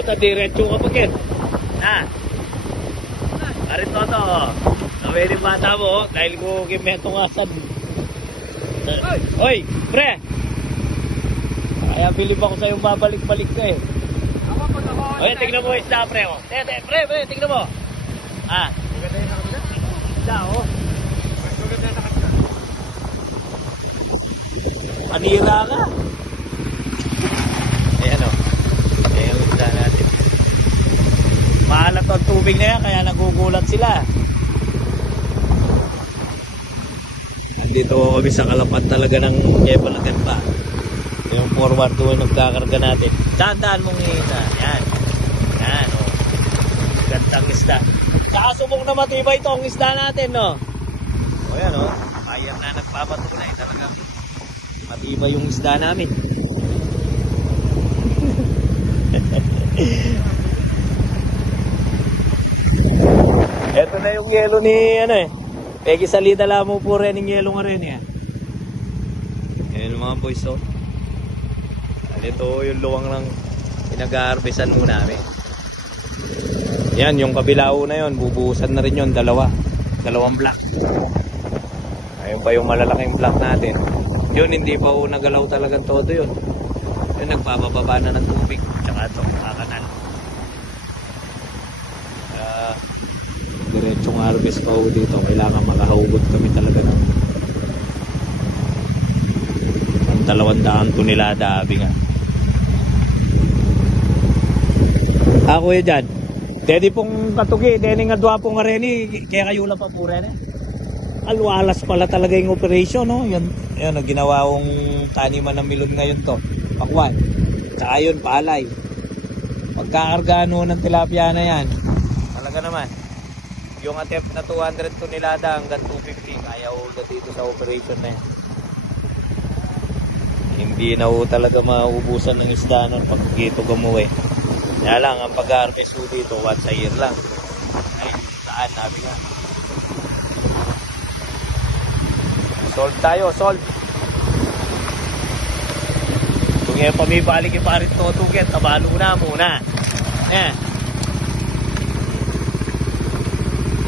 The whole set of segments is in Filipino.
Ito, diretso ka pa, Ken. Ha? Arit to to. Naweli bata mo, dahil ko kimetong asan. Hoy, pre! Kaya bilib ako sa'yo babalik-balik ka eh. Ako pag ako. Oye, tignan mo isda, pre. Oh. Pre, tignan mo. Ah. Maganda yung nakabila. Isda, oh. Maganda yung nakabila. Panira ka. Ayan, oh. Ayan yung isda natin. Maalat ang tubig na yan, kaya nagugulat sila. Dito kami sa kalapat talaga ng Kebalagan pa. Yung forward to nagkakarga natin. Tandaan mong isa. Yan. Yan, oh. Gandang isda. Saka subok na matibay itong isda natin, no? O yan, oh. Ayan na nagpapatunay. Talagang matibay yung isda namin. Ito na yung yelo ni, ano eh. Pegi salita lang mo po rin yung yelo nga rin, yan. Ayan mga boys, oh. Ito yung luwang ng pinag-harvestan mo namin. Yan, yung kabilao na yun, bubuhusan na rin yun, dalawang block. Ayun pa yung malalaking block natin. Yun, hindi pa po nagalaw talagang todo yun. Yun, nagpapababa na ng tubig. Tsaka ito, kakanal. Diretsong harvest pa po dito. Kailangan makahugot kami talaga ng 200 tonelada, abi nga. Ako eh dyan. Dede pong katugi, dede nga dwa pong areni, kaya kayo lang pa po rin eh. Alwalas pala talaga yung operation, no? Yan, ginawa kong taniman ng milog ngayon to. Pakwan. Tsaka yun, palay. Pagkakargano ng tilapia na yan. Talaga naman. Yung attempt na 200 tonelada hanggang 250, kaya ulo dito sa operation na yan. Hindi na ho talaga mauubusan ng isda nun pag dito gamuwi. Kaya lang, ang pag-harvest ho dito, once a year lang. Ay, saan, nabi nga. Solve tayo, solve. Kung yung pamibalik yung parit totuget, tabalo na muna. Yan.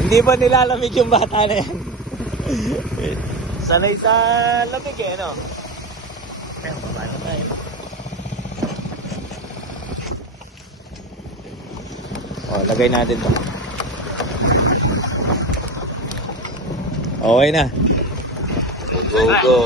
Hindi ba nilalamig yung bata na yan? Sanay sa lamig eh, no? Pero paano tayo? O, lagay natin to. Okay na. Go, go.